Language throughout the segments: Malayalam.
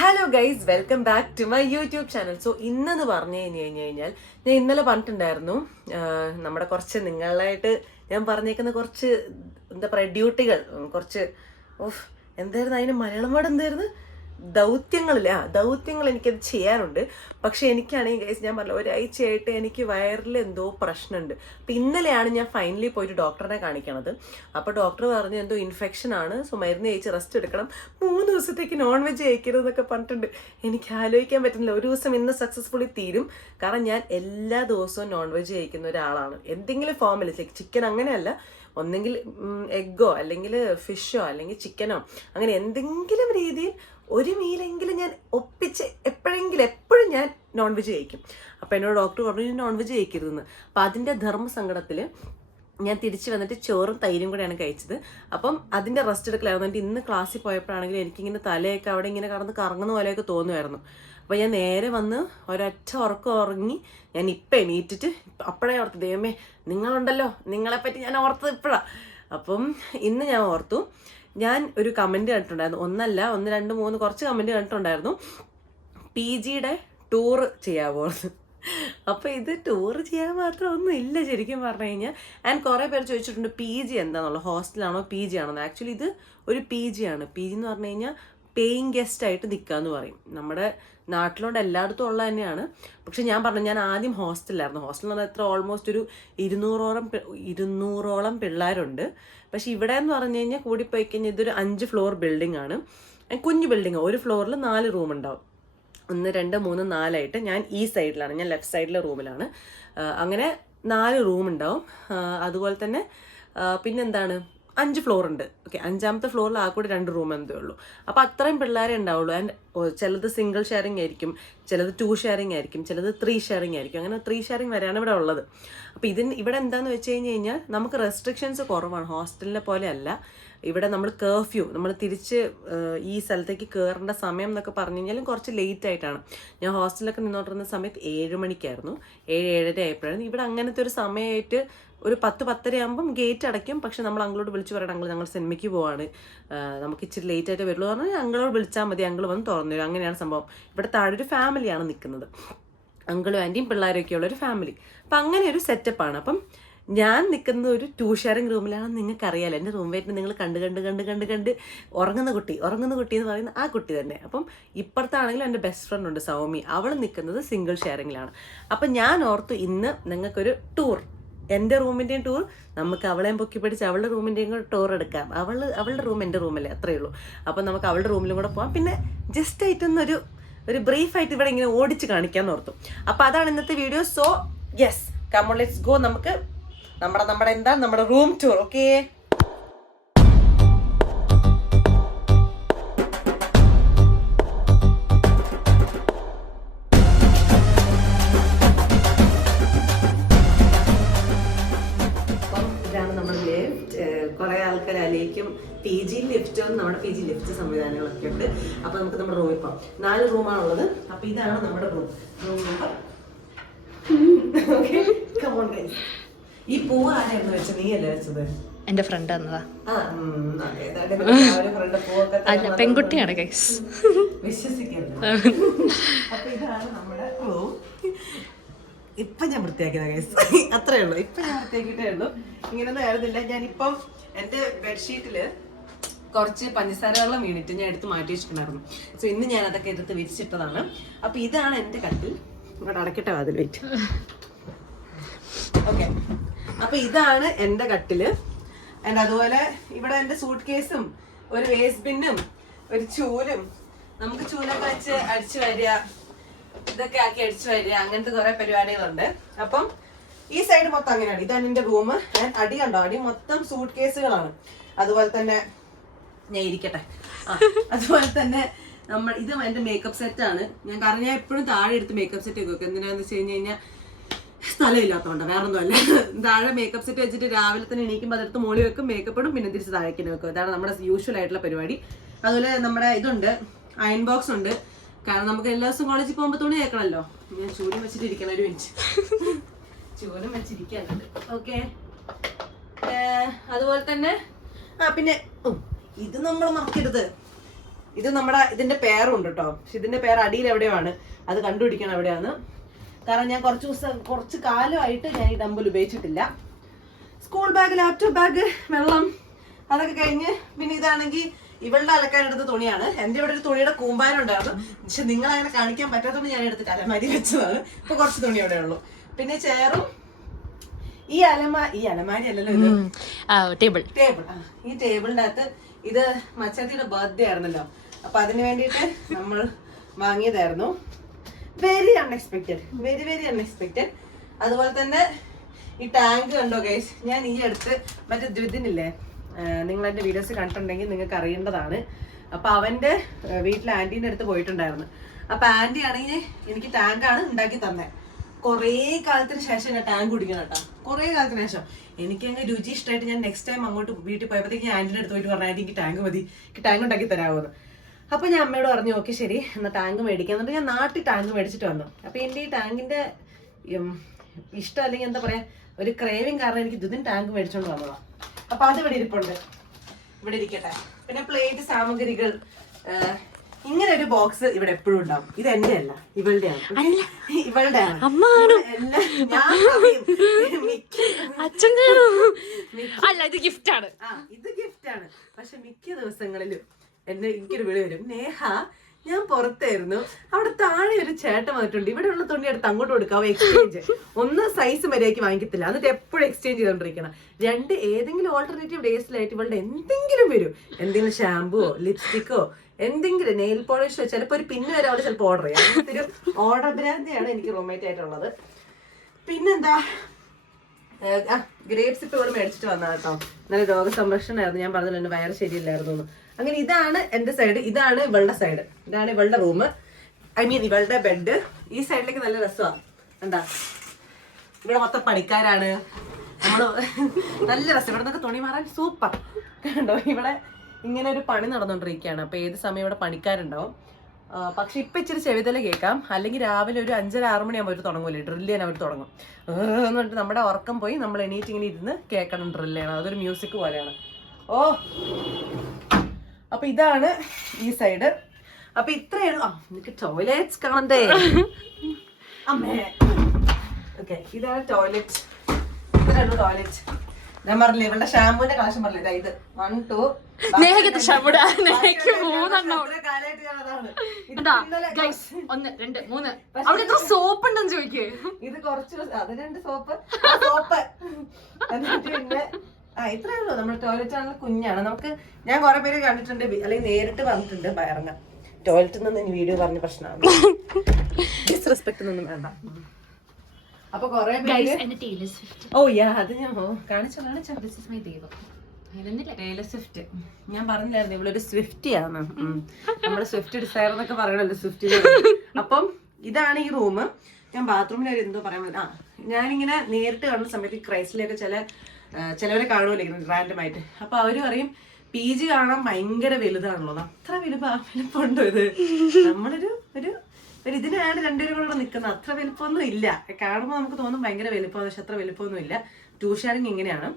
Hello guys welcome back to my YouTube channel so ഇന്നെന്ന് പറഞ്ഞു കഴിഞ്ഞ് കഴിഞ്ഞ് കഴിഞ്ഞാൽ ഞാൻ ഇന്നലെ പറഞ്ഞിട്ടുണ്ടായിരുന്നു നമ്മുടെ കുറച്ച് നിങ്ങളായിട്ട് ഞാൻ പറഞ്ഞേക്കുന്ന കുറച്ച് എന്താ പറയുക ഡ്യൂട്ടികൾ കുറച്ച് ഓഫ് എന്തായിരുന്നു അതിന് മലയാളം വേർഡ് എന്തായിരുന്നു? ദൗത്യങ്ങളില്ല ആ ദൗത്യങ്ങൾ എനിക്കത് ചെയ്യാറുണ്ട് പക്ഷെ എനിക്കാണെങ്കിൽ ഗൈസ് ഞാൻ പറഞ്ഞ ഒരാഴ്ചയായിട്ട് എനിക്ക് വയറിൽ എന്തോ പ്രശ്നമുണ്ട്. അപ്പം ഇന്നലെയാണ് ഞാൻ ഫൈനലി പോയിട്ട് ഡോക്ടറിനെ കാണിക്കണത്. അപ്പോൾ ഡോക്ടർ പറഞ്ഞു എന്തോ ഇൻഫെക്ഷൻ ആണ്. സോ മരുന്ന് കഴിച്ച് റെസ്റ്റ് എടുക്കണം. മൂന്ന് ദിവസത്തേക്ക് നോൺ വെജ് കഴിക്കരുത് എന്നൊക്കെ പറഞ്ഞിട്ടുണ്ട്. എനിക്ക് ആലോചിക്കാൻ പറ്റുന്നില്ല. ഒരു ദിവസം ഇന്ന് സക്സസ്ഫുള്ളി തീരും. കാരണം ഞാൻ എല്ലാ ദിവസവും നോൺ വെജ് കഴിക്കുന്ന ഒരാളാണ്. എന്തെങ്കിലും ഫോമിൽ ചിക്കൻ അങ്ങനെയല്ല. ഒന്നെങ്കിൽ എഗ്ഗോ അല്ലെങ്കിൽ ഫിഷോ അല്ലെങ്കിൽ ചിക്കനോ അങ്ങനെ എന്തെങ്കിലും രീതിയിൽ ഒരു മീലെങ്കിലും ഞാൻ ഒപ്പിച്ച് എപ്പോഴെങ്കിലും എപ്പോഴും ഞാൻ നോൺ വെജ് കഴിക്കും. അപ്പോൾ എന്നോട് ഡോക്ടർ പറഞ്ഞു നോൺ വെജ് കഴിക്കരുതെന്ന്. അപ്പോൾ അതിന്റെ ധർമ്മസങ്കടത്തിൽ ഞാൻ തിരിച്ചു വന്നിട്ട് ചോറും തൈരും കൂടെയാണ് കഴിച്ചത്. അപ്പം അതിന്റെ റെസ്റ്റ് എടുക്കലായിരുന്നു. എന്നിട്ട് ഇന്ന് ക്ലാസ്സിൽ പോയപ്പോഴാണെങ്കിൽ എനിക്കിങ്ങനെ തലയൊക്കെ അവിടെ ഇങ്ങനെ കടന്ന് കറങ്ങുന്ന പോലെയൊക്കെ തോന്നുമായിരുന്നു. അപ്പോൾ ഞാൻ നേരെ വന്ന് ഒരൊറ്റ ഉറക്കം ഉറങ്ങി ഞാൻ ഇപ്പം എണീറ്റിട്ട് അപ്പോഴേ ഓർത്തു ദൈവമേ നിങ്ങളുണ്ടല്ലോ. നിങ്ങളെപ്പറ്റി ഞാൻ ഓർത്തത് ഇപ്പോഴാണ് അപ്പം ഇന്ന് ഞാൻ ഓർത്തു ഞാൻ ഒരു കമന്റ് കണ്ടിട്ടുണ്ടായിരുന്നു. ഒന്നല്ല ഒന്ന് രണ്ട് മൂന്ന് കുറച്ച് കമന്റ് കണ്ടിട്ടുണ്ടായിരുന്നു. പി ജിയുടെ ടൂർ ചെയ്യാവോ അപ്പോൾ ഇത് ടൂർ ചെയ്യാൻ മാത്രം ഒന്നും ഇല്ല ശരിക്കും പറഞ്ഞു കഴിഞ്ഞാൽ ആൻഡ് കുറേ പേര് ചോദിച്ചിട്ടുണ്ട് പി ജി എന്താണെന്നുള്ളത് ഹോസ്റ്റലാണോ പി ജി ആണോ ആക്ച്വലി ഇത് ഒരു പി ജി ആണ്. പി ജി എന്ന് പറഞ്ഞു കഴിഞ്ഞാൽ പേയിങ് ഗസ്റ്റ് ആയിട്ട് നിൽക്കുക നിൽക്കാന്ന് പറയും. നമ്മുടെ നാട്ടിലോട്ട് എല്ലായിടത്തും ഉള്ള തന്നെയാണ്. പക്ഷെ ഞാൻ പറഞ്ഞു ഞാൻ ആദ്യം ഹോസ്റ്റലിലായിരുന്നു. ഹോസ്റ്റൽ എന്ന് പറഞ്ഞാൽ എത്ര ഓൾമോസ്റ്റ് ഒരു ഇരുന്നൂറോളം ഇരുന്നൂറോളം പിള്ളേരുണ്ട്. പക്ഷെ ഇവിടെ എന്ന് പറഞ്ഞു കഴിഞ്ഞാൽ കൂടിപ്പോയി കഴിഞ്ഞാൽ ഇതൊരു അഞ്ച് ഫ്ലോർ ബിൽഡിംഗ് ആണ്. കുഞ്ഞു ബിൽഡിംഗ് ഒരു ഫ്ലോറിൽ നാല് റൂം ഉണ്ടാവും. ഒന്ന് രണ്ട് മൂന്ന് നാലായിട്ട് ഞാൻ ഈ സൈഡിലാണ്. ഞാൻ ലെഫ്റ്റ് സൈഡിലെ റൂമിലാണ്. അങ്ങനെ നാല് റൂം ഉണ്ടാവും അതുപോലെ തന്നെ പിന്നെന്താണ്? അഞ്ച് ഫ്ലോർ ഉണ്ട് ഓക്കെ അഞ്ചാമത്തെ ഫ്ലോറിൽ ആ കൂടി രണ്ട് റൂം എന്തേ ഉള്ളൂ. അപ്പോൾ അത്രയും പിള്ളേരെ ഉണ്ടാവുള്ളൂ. ആൻഡ് ചിലത് സിംഗിൾ ഷെയറിംഗ് ആയിരിക്കും. ചിലത് ടു ഷെയറിംഗ് ആയിരിക്കും ചിലത് ത്രീ ഷെയറിംഗ് ആയിരിക്കും. അങ്ങനെ ത്രീ ഷെയറിംഗ് വരെയാണ് ഇവിടെ ഉള്ളത്. അപ്പോൾ ഇതിന് ഇവിടെ എന്താണെന്ന് വെച്ച് കഴിഞ്ഞ് കഴിഞ്ഞാൽ നമുക്ക് റെസ്ട്രിക്ഷൻസ് കുറവാണ്. ഹോസ്റ്റലിനെ പോലെ അല്ല. ഇവിടെ നമ്മൾ കേർഫ്യൂ നമ്മൾ തിരിച്ച് ഈ സ്ഥലത്തേക്ക് കയറേണ്ട സമയം എന്നൊക്കെ പറഞ്ഞു കഴിഞ്ഞാലും കുറച്ച് ലേറ്റ് ആയിട്ടാണ്. ഞാൻ ഹോസ്റ്റലിലൊക്കെ നിന്നോണ്ടിരുന്ന സമയത്ത് ഏഴ് മണിക്കായിരുന്നു. ഏഴ് ഏഴര ആയപ്പോഴാണ് ഇവിടെ അങ്ങനത്തെ ഒരു സമയമായിട്ട് ഒരു പത്ത് പത്തര ആകുമ്പം ഗേറ്റ് അടയ്ക്കും. പക്ഷെ നമ്മൾ അങ്ങളോട് വിളിച്ച് പറയണം ഞങ്ങൾ സിനിമയ്ക്ക് പോവാണ്. നമുക്ക് ഇച്ചിരി ലേറ്റ് ആയിട്ട് വരുള്ളൂ. പറഞ്ഞാൽ അങ്ങളോട് വിളിച്ചാൽ മതി. അങ്ങൾ വന്ന് തുറന്നു അങ്ങനെയാണ് സംഭവം. ഇവിടെ താഴെ ഒരു ഫാമിലിയാണ് നിൽക്കുന്നത് അങ്കിളും ആന്റിയും പിള്ളേരൊക്കെ ഉള്ള ഒരു ഫാമിലി അപ്പം അങ്ങനെ ഒരു സെറ്റപ്പാണ് അപ്പം ഞാൻ നിൽക്കുന്ന ഒരു ടൂ ഷെയറിംഗ് റൂമിലാണെന്ന് നിങ്ങൾക്കറിയാലോ. എന്റെ റൂംമേറ്റിന് നിങ്ങൾ കണ്ട് കണ്ട് കണ്ട് കണ്ട് കണ്ട് ഉറങ്ങുന്ന കുട്ടി. ഉറങ്ങുന്ന കുട്ടി എന്ന് പറയുന്ന ആ കുട്ടി തന്നെ. അപ്പം ഇപ്പുറത്താണെങ്കിലും എന്റെ ബെസ്റ്റ് ഫ്രണ്ട് ഉണ്ട് സൗമി. അവൾ നിൽക്കുന്നത് സിംഗിൾ ഷെയറിങ്ങിലാണ് അപ്പം ഞാൻ ഓർത്തു ഇന്ന് നിങ്ങൾക്കൊരു ടൂർ എന്റെ റൂമിന്റെയും ടൂർ നമുക്ക് അവളെയും പൊക്കി പിടിച്ച് അവളുടെ റൂമിന്റെയും കൂടെ ടൂർ എടുക്കാം. അവൾ അവളുടെ റൂം എന്റെ റൂമല്ലേ അത്രയേ ഉള്ളൂ. അപ്പം നമുക്ക് അവളുടെ റൂമിലും കൂടെ പോകാം പിന്നെ ജസ്റ്റ് ആയിട്ടൊന്നൊരു ഒരു ബ്രീഫ് ആയിട്ട് ഇവിടെ ഇങ്ങനെ ഓടിച്ച് കാണിക്കാന്ന് ഓർത്തു. അപ്പൊ അതാണ് ഇന്നത്തെ video so yes come on let's go നമുക്ക് നമ്മുടെ നമ്മുടെ എന്താ? നമ്മുടെ room tour okay P G lift നമ്മുടെ പി ജി ലിഫ്റ്റ് സംവിധാനങ്ങളൊക്കെ ഉണ്ട്. അപ്പൊ നമുക്ക് നമ്മുടെ റൂമിൽ പോകാം നാല് റൂമാണുള്ളത് അപ്പൊ ഇതാണ് നമ്മുടെ റൂം റൂം നമ്പർ കമോൺ ഈ പൂവ് ആരായിരുന്നു വെച്ചത്? നീ അല്ലേ വെച്ചത്? എന്റെ ഫ്രണ്ട് തന്നതാ. അല്ല പെൺകുട്ടിയാണ് ഗൈസ് റൂം ഇപ്പൊ ഞാൻ വൃത്തിയാക്കിയതാ ഗൈസ് അത്രേ ഉള്ളൂ. ഇപ്പൊ ഞാൻ വൃത്തിയാക്കിയിട്ടേ ഉള്ളൂ. ഇങ്ങനെയൊന്നും ആയിരുന്നില്ല. ഞാനിപ്പം എന്റെ ബെഡ്ഷീറ്റിൽ കുറച്ച് പഞ്ചസാര വെള്ളം വീണിട്ട് ഞാൻ എടുത്ത് മാറ്റി വെച്ചിട്ടുണ്ടായിരുന്നു. സോ ഇന്ന് ഞാൻ അതൊക്കെ എടുത്ത് വിരിച്ചിട്ടതാണ്. അപ്പൊ ഇതാണ് എന്റെ കട്ടിൽ. ഇവിടെ അടക്കട്ടെ അതിൽ വെയിറ്റ് ഓക്കെ അപ്പൊ ഇതാണ് എന്റെ കട്ടിൽ. ആൻഡ് അതുപോലെ ഇവിടെ എന്റെ സൂട്ട് കേസും ഒരു വേസ്റ്റ് ബിന്നും ഒരു ചൂലും. നമുക്ക് ചൂലൊക്കെ വെച്ച് അടിച്ചു വരിക ഇതൊക്കെ ആക്കി അടിച്ചു വരിക അങ്ങനത്തെ കുറെ പരിപാടികളുണ്ട്. അപ്പം ഈ സൈഡ് മൊത്തം അങ്ങനെയാണ്. ഇതാണ് എന്റെ റൂം അടി കണ്ടോ? അടി മൊത്തം സൂട്ട് കേസുകളാണ് അതുപോലെ തന്നെ ഞാൻ ഇരിക്കട്ടെ അതുപോലെ തന്നെ നമ്മൾ ഇത് എന്റെ മേക്കപ്പ് ആണ്. ഞാൻ കാരണം ഞാൻ എപ്പോഴും താഴെ എടുത്ത് മേക്കപ്പ് സെറ്റ് വെക്കും. എന്തിനാന്ന് വെച്ച് കഴിഞ്ഞ് കഴിഞ്ഞാൽ സ്ഥലമില്ലാത്തതുകൊണ്ട് വേറെ ഒന്നുമല്ല താഴെ മേക്കപ്പ് സെറ്റ് വെച്ചിട്ട് രാവിലെ തന്നെ എണീക്കുമ്പോൾ അതെടുത്ത് മോളി വെക്കും മേക്കപ്പ് ഇടും പിന്നെ തിരിച്ച് താഴേക്ക് വെക്കും. ഇതാണ് നമ്മുടെ യൂഷ്വൽ ആയിട്ടുള്ള പരിപാടി. അതുപോലെ നമ്മുടെ ഇതുണ്ട് അയൺ ബോക്സ് ഉണ്ട്. കാരണം നമുക്ക് എല്ലാ ദിവസവും കോളേജിൽ പോകുമ്പോൾ തുണി കേൾക്കണമല്ലോ ഞാൻ ചൂലും വെച്ചിട്ട് ഇരിക്കണം ഒരു മിനിറ്റ് ചൂലും വെച്ചിരിക്കാനുണ്ട് ഓക്കെ അതുപോലെ തന്നെ ആ പിന്നെ ഇത് നമ്മൾ മറക്കരുത്. ഇത് നമ്മുടെ ഇതിന്റെ പേരുണ്ട് കേട്ടോ. പക്ഷെ ഇതിന്റെ പേര് അടിയിൽ എവിടെയാണ്? അത് കണ്ടുപിടിക്കണം എവിടെയാണ്? കാരണം ഞാൻ കുറച്ച് ദിവസം കുറച്ച് കാലമായിട്ട് ഞാൻ ഈ ഡമ്പൽ ഉപയോഗിച്ചിട്ടില്ല. സ്കൂൾ ബാഗ് ലാപ്ടോപ്പ് ബാഗ് വെള്ളം അതൊക്കെ കഴിഞ്ഞ് പിന്നെ ഇതാണെങ്കിൽ ഇവളുടെ അലക്കാനെടുത്ത തുണിയാണ്. എന്റെ ഇവിടെ ഒരു തുണിയുടെ കൂമ്പാരം ഉണ്ടായിരുന്നു. പക്ഷെ നിങ്ങൾ അങ്ങനെ കാണിക്കാൻ പറ്റാത്തതുകൊണ്ട് ഞാൻ എടുത്ത് അലമാരി വെച്ചതാണ്. ഇപ്പൊ കുറച്ച് തുണി അവിടെ ഉള്ളൂ. പിന്നെ ചെയറും. ഈ അലമാ ഈ അലമാരി അല്ലല്ലോ ഇത്. ടേബിൾ. ടേബിൾ. ഈ ടേബിളിന്റെ അകത്ത് ഇത് മച്ചാത്തിയുടെ ബർത്ത്ഡേ ആയിരുന്നല്ലോ. അപ്പൊ അതിന് വേണ്ടിയിട്ട് നമ്മൾ വാങ്ങിയതായിരുന്നു. Very unexpected very very unexpected അതുപോലെ തന്നെ ഈ ടാങ്ക് കണ്ടോ ഗൈസ് ഞാൻ ഈ അടുത്ത് മറ്റേ ദ്വിതിനില്ലേ നിങ്ങൾ എന്റെ വീഡിയോസ് കണ്ടിട്ടുണ്ടെങ്കിൽ നിങ്ങൾക്ക് അറിയേണ്ടതാണ്. അപ്പൊ അവന്റെ വീട്ടിൽ ആന്റീന്റെ അടുത്ത് പോയിട്ടുണ്ടായിരുന്നു. അപ്പൊ ആന്റി ആണെങ്കിൽ എനിക്ക് ടാങ്കാണ് ഉണ്ടാക്കി തന്നെ. കുറേ കാലത്തിന് ശേഷം ടാങ്ക് കുടിക്കണം കേട്ടോ. കുറേ കാലത്തിന് ശേഷം. എനിക്ക് അങ്ങ് രുചി ഇഷ്ടമായിട്ട് ഞാൻ നെക്സ്റ്റ് ടൈം അങ്ങോട്ട് വീട്ടിൽ പോയപ്പോഴത്തേക്ക് ഞാൻ ആന്റിന്റെ അടുത്ത് പോയിട്ട് പറഞ്ഞു ആന്റി എനിക്ക് ടാങ്ക് മതി. എനിക്ക് ടാങ്ക് ഉണ്ടാക്കി തരാമെന്ന് അപ്പോൾ ഞാൻ അമ്മയോട് പറഞ്ഞു ഓക്കെ ശരി. എന്നാൽ ടാങ്ക് മേടിക്കാൻ എന്നിട്ട് ഞാൻ നാട്ടിൽ ടാങ്ക് മേടിച്ചിട്ട് വന്നു. അപ്പോൾ എന്റെ ഈ ടാങ്കിന്റെ ഇഷ്ടം അല്ലെങ്കിൽ എന്താ പറയുക ഒരു ക്രേവിങ് കാരണം എനിക്ക് ഇതും ടാങ്ക് മേടിച്ചോണ്ട് വന്നതാണ് അപ്പോൾ ഇവിടെ ഇരിപ്പുണ്ട്. ഇവിടെ ഇരിക്കട്ടെ. പിന്നെ പ്ലേറ്റ് സാമഗ്രികൾ ഇങ്ങനെ ഒരു ബോക്സ് ഇവിടെ എപ്പോഴും ഉണ്ടാവും. ഇത് എന്റെ അല്ല. ഇവളുടെ. മിക്ക അച്ഛൻ അല്ല ഇത് ഗിഫ്റ്റ് ആണ്. ഇത് ഗിഫ്റ്റ് ആണ്. പക്ഷെ മിക്ക ദിവസങ്ങളിലും എന്നെ എനിക്കൊരു വിളി വരും. നേഹ ഞാൻ പുറത്തായിരുന്നു. അവിടെ താഴെ ഒരു ചേട്ടൻ വന്നിട്ടുണ്ട്. ഇവിടെ ഉള്ള തുണി എടുത്ത് അങ്ങോട്ട് കൊടുക്കാവോ എക്സ്ചേഞ്ച് ഒന്ന് സൈസ് മര്യാദയ്ക്ക് വാങ്ങിക്കത്തില്ല. എന്നിട്ട് എപ്പോഴും എക്സ്ചേഞ്ച് ചെയ്തോണ്ടിരിക്കണം. രണ്ട് ഏതെങ്കിലും ഓൾട്ടർനേറ്റീവ് ഡേയ്സിലായിട്ട് ഇവളുടെ എന്തെങ്കിലും വരും. എന്തെങ്കിലും ഷാമ്പുവോ ലിപ്സ്റ്റിക്കോ എന്തെങ്കിലും നെയിൽ പോളിഷ് ചിലപ്പോൾ ഒരു പിന്ന് വരെ അവിടെ ചിലപ്പോൾ ഓർഡർ ചെയ്യാം. ഓർഡർ ഭ്രാന്തിയാണ് എനിക്ക് റൂംമേറ്റ് ആയിട്ടുള്ളത് പിന്നെന്താ? ഗ്രേപ്സ് ഇപ്പൊ ഇവിടെ മേടിച്ചിട്ട് വന്ന കേട്ടോ നല്ല രോഗസംരക്ഷണമായിരുന്നു ഞാൻ പറഞ്ഞല്ലോ എന്റെ വയറ് ശരിയില്ലായിരുന്നു എന്ന് അങ്ങനെ ഇതാണ് എന്റെ സൈഡ് ഇതാണ് ഇവളുടെ സൈഡ് ഇതാണ് ഇവളുടെ റൂം ഐ മീൻ ഇവളുടെ ബെഡ് ഈ സൈഡിലേക്ക് നല്ല രസമാണ് എന്താ? ഇവിടെ മൊത്തം പണിക്കാരാണ്. നമ്മൾ നല്ല രസം. ഇവിടെ നിന്നൊക്കെ തുണി മാറാൻ സൂപ്പർ കണ്ടോ? ഇവിടെ ഇങ്ങനെ ഒരു പണി നടന്നുകൊണ്ടിരിക്കുകയാണ് അപ്പോൾ ഏത് സമയം ഇവിടെ പണിക്കാരുണ്ടാവും? പക്ഷെ ഇപ്പൊ ഇച്ചിരി ചെവിതല കേൾക്കാം. അല്ലെങ്കിൽ രാവിലെ ഒരു അഞ്ചര ആറ് മണിയാകുമ്പോൾ അവർ തുടങ്ങൂലേ ഡ്രില്ല് ചെയ്യാൻ അവർ തുടങ്ങും. എന്നിട്ട് എന്ന് പറഞ്ഞിട്ട് നമ്മുടെ ഉറക്കം പോയി നമ്മൾ എണീറ്റ് ഇങ്ങനെ ഇരുന്ന് കേൾക്കണം ഡ്രില്ല് ചെയ്യണം. അതൊരു മ്യൂസിക് പോലെയാണ്. ഓ അപ്പൊ ഇതാണ് ഈ സൈഡ്. അപ്പൊ ഇത്രയാണ് ആ എനിക്ക് ടോയ്ലറ്റ്സ് കാണണ്ടേ? അമ്മേ. ഓക്കെ ഇതാണ് ടോയ്ലറ്റ്. ഇത്രയാണ് ടോയ്ലറ്റ്. ഞാൻ പറഞ്ഞില്ലേ ഇവളുടെ ഷാമ്പൂന്റെ കളക്ഷൻ പറഞ്ഞില്ലേ ദാ ഇത്. വൺ ടു നേഹയ്ക്ക് ഷാമ്പൂടെ നേഹയ്ക്ക് മൂന്നെണ്ണം. കാലായിട്ട് അതാണ്. ഇത് കണ്ടാ ഇന്നലെ ഗൈസ് ഒന്ന് രണ്ട് മൂന്ന്. അവിടെ എത്ര സോപ്പ് ഉണ്ടെന്ന് ചോദിക്കേ. ഇത് കുറച്ച് അത് രണ്ട് സോപ്പ് സോപ്പ്. എന്നിട്ട് പിന്നെ ആ ഇത്രേ ഉള്ളൂ. നമ്മൾ ടോയ്ലറ്റ് ആണെങ്കിൽ കുഞ്ഞാണ്. നമുക്ക് ഞാൻ കുറെ പേര് കണ്ടിട്ടുണ്ട് അല്ലെങ്കിൽ നേരിട്ട് വന്നിട്ടുണ്ട് ഇറങ്ങാം ടോയ്ലറ്റിൽ നിന്ന് വീഡിയോ പറഞ്ഞ പ്രശ്നമാണ്. ഡിസ്റെസ്പെക്ട് ഒന്നും വേണ്ട. അപ്പൊ കുറെ പേര് ഗൈസ് എന്റെ ടേലർ സ്വിഫ്റ്റ് ഓ യാ അത് ഞാൻ കാണിച്ചോ കാണിച്ചോ. ദിസ് ഇസ് മൈ ദൈവം സ്വിഫ്റ്റ് ഞാൻ പറഞ്ഞില്ലായിരുന്നു ഇവളൊരു സ്വിഫ്റ്റി ആണ് നമ്മൾ സ്വിഫ്റ്റ് ഡിസയർ എന്നൊക്കെ പറയണല്ലോ സ്വിഫ്റ്റ് അപ്പം ഇതാണ് ഈ റൂം ഞാൻ ബാത്റൂമിൽ ഒരു എന്തോ പറയാൻ. ആ ഞാനിങ്ങനെ നേരിട്ട് കാണുന്ന സമയത്ത് ഈ ക്രൈസ്റ്റിലൊക്കെ ചില ചിലവരെ കാണുമല്ലോ ഇങ്ങനെ റാൻഡമായിട്ട് അപ്പൊ അവർ പറയും പി ജി കാണാൻ ഭയങ്കര വലുതാണല്ലോ. അത്ര വലുപ്പ വലുപ്പമുണ്ടോ ഇത്? നമ്മളൊരു ഒരു ഒരു ഇതിനാണ് രണ്ടുപേരും കൂടെ നിൽക്കുന്നത് അത്ര വലിപ്പമൊന്നും ഇല്ല കാണുമ്പോൾ നമുക്ക് തോന്നും ഭയങ്കര വലിപ്പം പക്ഷെ അത്ര വലിപ്പമൊന്നും ഇല്ല ടൂ ഷെയറിങ് ഇങ്ങനെയാണ്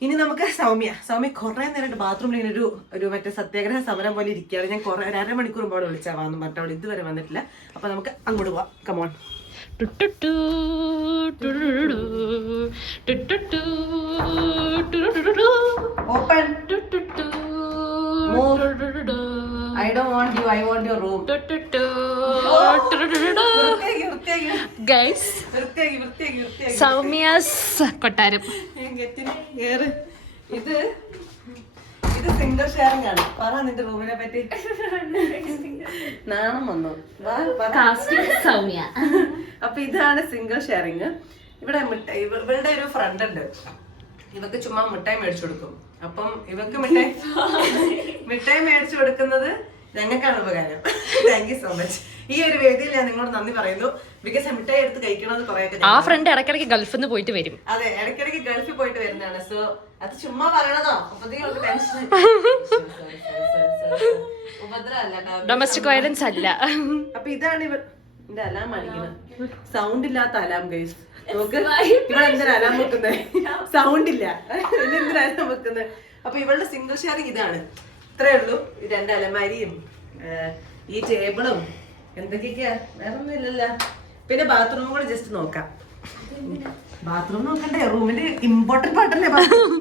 ഇനി നമുക്ക് സൗമ്യ സൗമ്യ കുറേ നേരമായിട്ട് ബാത്റൂമിൽ ഇങ്ങനെ ഒരു ഒരു മറ്റേ സത്യാഗ്രഹ സമരം പോലെ ഇരിക്കുകയാണ് ഞാൻ കുറേ ഒരു അരമണിക്കൂർ പോലെ വിളിച്ചാൽ വന്നു പറഞ്ഞിട്ട് ഇതുവരെ വന്നിട്ടില്ല അപ്പൊ നമുക്ക് അങ്ങോട്ട് പോവാം come on open I do want you I want your room guys Soumya's കൊട്ടാരം. ഇത് ഇത് സിംഗിൾ ഷെയറിംഗ് ആണ്. പറ നിന്റെ റൂമിനെ പറ്റി. നാണം വന്നു. സൗമ്യ. അപ്പൊ ഇതാണ് സിംഗിൾ ഷെയറിങ് ഇവിടെ ഇവളുടെ ഒരു ഫ്രണ്ട് ഉണ്ട്. ഇവക്ക് ചുമ്മാ മിഠായി മേടിച്ചു കൊടുക്കും. അപ്പം ഇവക്ക് മിഠായി മിഠായി മേടിച്ചു കൊടുക്കുന്നത് ഞങ്ങൾക്കാണ് ഉപകാരം. താങ്ക് യു സോ മച്ച് ഈ ഒരു വേദിയിൽ ഞാൻ നിങ്ങളോട് നന്ദി പറയുന്നു. ബിക്കോസ് മിഠായി എടുത്ത് കഴിക്കണത് കുറെ ആ ഫ്രണ്ട് ഇടയ്ക്കിടയ്ക്ക് ഗൾഫിൽ നിന്ന് പോയിട്ട് വരും. അതെ ഇടയ്ക്കിടയ്ക്ക് ഗൾഫിൽ പോയിട്ട് വരുന്നതാണ്. സോ അത് ചുമ്മാ പറയണതോ. അപ്പത്തേക്കും ടെൻഷൻ. ഡൊമസ്റ്റിക് വയലൻസ് അല്ല. അപ്പൊ ഇതാണ് ഇവർ എന്റെ അലാം അടിക്കുന്നത് സൗണ്ട് ഇല്ലാത്ത അലാം ഗൈസ് നോക്ക് ഇവിടെ എന്തിനാ അലാം വെക്കുന്നത് സൗണ്ട് ഇല്ല എന്തിനാ അലാം വെക്കുന്നത് അപ്പൊ ഇവളുടെ സിംഗിൾ ഷെയറിങ് ഇതാണ്. ഇത്രേ ഉള്ളൂ. ഈ രണ്ട് അലമാരിയും ഈ ടേബിളും എന്തൊക്കെയൊക്കെയാ? വേറെ ഒന്നും ഇല്ലല്ലോ പിന്നെ ബാത്റൂം കൂടെ ജസ്റ്റ് നോക്കാം. ബാത്റൂം നോക്കണ്ടേ? റൂമിന്റെ ഇമ്പോർട്ടന്റ് പാട്ടല്ലേ ബാത്റൂം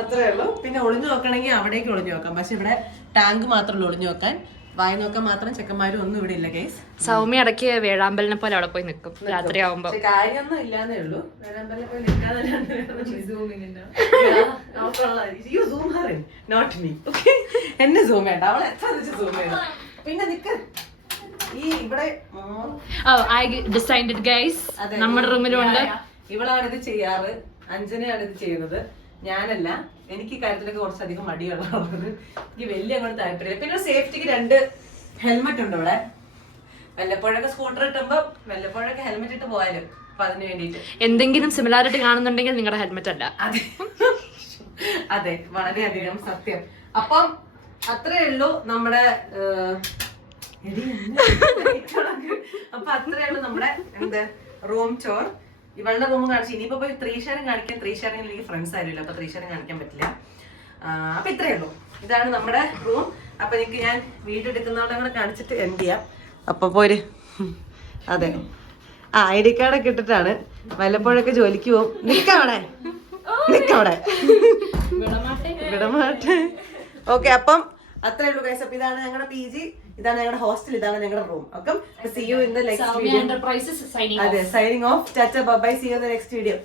അത്രേ ഉള്ളൂ. പിന്നെ ഒളിഞ്ഞു നോക്കണമെങ്കിൽ അവിടേക്ക് ഒളിഞ്ഞു നോക്കാം. പക്ഷെ ഇവിടെ ടാങ്ക് മാത്രമല്ല ഒളിഞ്ഞു നോക്കാൻ. വായി നോക്കാൻ മാത്രം ചെക്കന്മാരും ഒന്നും ഇവിടെ ഇല്ല കേസ് സൗമ്യ ഇടയ്ക്ക് വേഴാമ്പലിനെ പോലെ അവിടെ പോയി നിൽക്കും രാത്രി ആവുമ്പോ കാര്യൊന്നും കാര്യമൊന്നും ഇല്ലാന്നേ ഉള്ളൂ. വേറെ പോയി നിൽക്കാന്നല്ലാണ്ട് നോട്ട് മീ ഓക്കെ എന്നെ സൂം വേണ്ട അവളെ എത്ര സൂം ചെയ്തു പിന്നെ നിക്ക്. ഈ ഇവിടെ മോ- ഐ ഡിസൈൻഡ് ഇറ്റ് ഗൈസ് നമ്മുടെ റൂമിലുണ്ട്. ഇവളാണ് ഇത് ചെയ്യാറ്. അഞ്ജനയാണ് ഇത് ചെയ്യുന്നത്. ഞാനല്ല. എനിക്ക് കാര്യത്തിലൊക്കെ കുറച്ചധികം മടിയുള്ള ആളാണ് എനിക്ക് വലിയ അങ്ങോട്ട് താല്പര്യം പിന്നെ സേഫ്റ്റിക്ക് രണ്ട് ഹെൽമെറ്റ് ഉണ്ട് ഇവിടെ. വല്ലപ്പോഴൊക്കെ സ്കൂട്ടർ ഇട്ടുമ്പോ വല്ലപ്പോഴൊക്കെ ഹെൽമെറ്റ് ഇട്ട് പോയാലും അപ്പൊ അതിന് വേണ്ടിയിട്ട്. എന്തെങ്കിലും സിമിലാരിറ്റി കാണുന്നുണ്ടെങ്കിൽ നിങ്ങളുടെ ഹെൽമെറ്റ് അല്ല. അതെ. അതെ വളരെയധികം സത്യം. അപ്പം അത്രേ ഉള്ളൂ നമ്മുടെ അപ്പൊ അത്രേ ഉള്ളൂ നമ്മുടെ എന്ത് റൂം ചോർ ഇവളുടെ റൂം കാണിച്ചു. ഇനിയിപ്പോ പോയി ത്രീ ഷെയറും കാണിക്കാൻ ത്രീ ഷെയറിംഗ് എനിക്ക് ഫ്രണ്ട്സ് ആരുമില്ല. അപ്പൊ ത്രീ ഷെയറും കാണിക്കാൻ പറ്റില്ല. അപ്പൊ ഇത്രേ ഉള്ളൂ. ഇതാണ് നമ്മുടെ റൂം. അപ്പൊ എനിക്ക് ഞാൻ വീട് എടുക്കുന്നവരുടെ കൂടെ കാണിച്ചിട്ട് എൻഡ് ചെയ്യാം. അപ്പൊ പോര്. അതെ. ആ ഐ ഡി കാർഡൊക്കെ ഇട്ടിട്ടാണ്. വല്ലപ്പോഴൊക്കെ ജോലിക്ക് പോകും നിക്കവിടെ? നിക്കവിടെ? വിടമാട്ടെ ഓക്കെ അപ്പം അത്രേ ഉള്ളൂ ഗൈസ് അപ്പൊ ഇതാണ് ഞങ്ങളുടെ പി ജി ഇതാണ് ഞങ്ങളുടെ ഹോസ്റ്റൽ ഇതാണ് ഞങ്ങളുടെ room okay see you in the next video അതെ signing off tata bye see you the next video